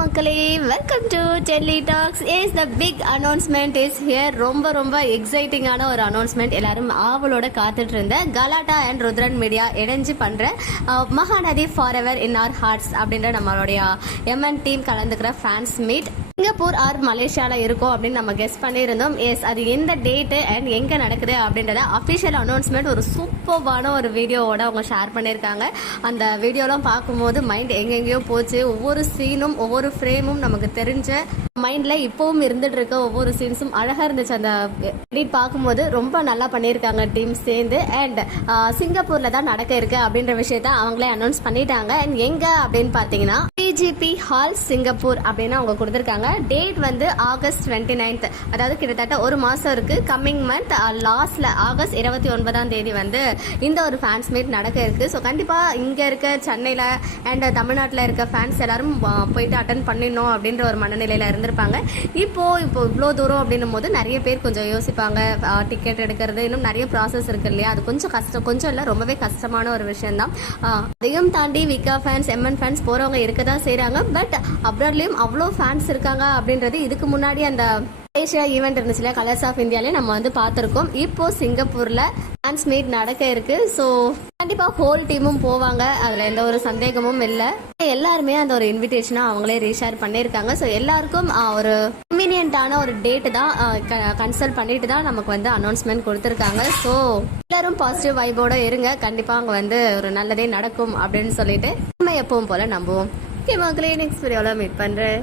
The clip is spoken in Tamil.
மக்களே, welcome to Delhi talks. Is the big announcement is here. ரொம்ப எக்ஸைட்டிங்கான ஒரு அனௌன்ஸ்மெண்ட். எல்லாரும் ஆவலோட காத்துட்டு இருந்த கலாட்டா அண்ட் ருத்ரன் மீடியா இணைஞ்சு பண்ற மகாநதி ஃபார் எவர் இன் ஆர் ஹார்ட்ஸ் அப்படின்ற நம்மளுடைய எம்என் டீம் கலந்துக்கிற ஃபேன்ஸ் மீட் சிங்கப்பூர் ஆர் மலேசியால இருக்கும் அப்படின்னு நம்ம கெஸ் பண்ணியிருந்தோம். எஸ், அது எந்த டேட்டு அண்ட் எங்க நடக்குது அப்படின்றத அஃபிஷியல் அனௌன்ஸ்மெண்ட் ஒரு சூப்பர்வான ஒரு வீடியோவோட அவங்க ஷேர் பண்ணியிருக்காங்க. அந்த வீடியோலாம் பார்க்கும்போது மைண்ட் எங்கெங்கேயோ போச்சு. ஒவ்வொரு சீனும் ஒவ்வொரு ஃப்ரேமும் நமக்கு தெரிஞ்ச மைண்ட்ல இப்பவும் இருந்துட்டு இருக்க ஒவ்வொரு சீன்ஸும் அழகா இருந்துச்சு. அந்த எடிட் பார்க்கும்போது ரொம்ப நல்லா பண்ணியிருக்காங்க டீம் சேர்ந்து. அண்ட் சிங்கப்பூர்ல தான் நடக்க இருக்கு அப்படின்ற விஷயத்த அவங்களே அனௌன்ஸ் பண்ணிட்டாங்க. அண்ட் எங்க அப்படின்னு பாத்தீங்கன்னா பிஜிபி ஹால் சிங்கப்பூர் அப்படின்னு அவங்க கொடுத்திருக்காங்க. டேட் வந்து ஆகஸ்ட் 29, அதாவது கிட்டத்தட்ட ஒரு மாசம் இருக்கு. கம்மிங் மந்த் லாஸ்ட்ல ஆகஸ்ட் 29 வந்து இந்த ஒரு ஃபேன்ஸ் மீட் நடக்க இருக்கு. ஸோ கண்டிப்பா இங்க இருக்க சென்னையில அண்ட் தமிழ்நாட்டில் இருக்க ஃபேன்ஸ் எல்லாரும் போயிட்டு அட்டன் பண்ணிடணும் அப்படின்ற ஒரு மனநிலையில இருந்திருப்பாங்க. இப்போ இவ்வளோ தூரம் அப்படின்னும் போது நிறைய பேர் கொஞ்சம் யோசிப்பாங்க. டிக்கெட் எடுக்கிறது இன்னும் நிறைய ப்ராசஸ் இருக்கு இல்லையா? அது கொஞ்சம் கஷ்டம், கொஞ்சம் இல்லை ரொம்பவே கஷ்டமான ஒரு விஷயம் தான். அதையும் தாண்டி விகா ஃபேன்ஸ் எம்என் ஃபேன்ஸ் போறவங்க இருக்கதான் செய்யறாங்க. பட் அப்ராட்லயும் அவ்வளோ ஃபேன்ஸ் இருக்காங்க அப்படின்றது இதுக்கு முன்னாடி அந்த மலேசியா ஈவெண்ட் இருந்துச்சுல, கலர்ஸ் ஆஃப் இந்தியாலே நம்ம வந்து பார்த்துருக்கோம். இப்போ சிங்கப்பூர்ல ஃபேன்ஸ் மீட் நடக்க இருக்கு. ஸோ கண்டிப்பா ஹோல் டீமும் போவாங்க, அதுல எந்த ஒரு சந்தேகமும் இல்லை. எல்லாருமே அந்த ஒரு இன்விடேஷனை அவங்களே ரீஷேர் பண்ணியிருக்காங்க. ஸோ எல்லாருக்கும் ஒரு கன்வீனியன்டான ஒரு டேட்டு தான் கன்சல்ட் பண்ணிட்டு தான் நமக்கு வந்து அனௌன்ஸ்மெண்ட் கொடுத்துருக்காங்க. ஸோ எல்லாரும் பாசிட்டிவ் வைபோட இருங்க. கண்டிப்பா அங்க வந்து ஒரு நல்லதே நடக்கும் அப்படின்னு சொல்லிட்டு நம்ம எப்பவும் போல நம்புவோம். ஓகே மக்களே, நெக்ஸ்ட் வீடியோல மீட் பண்றேன்.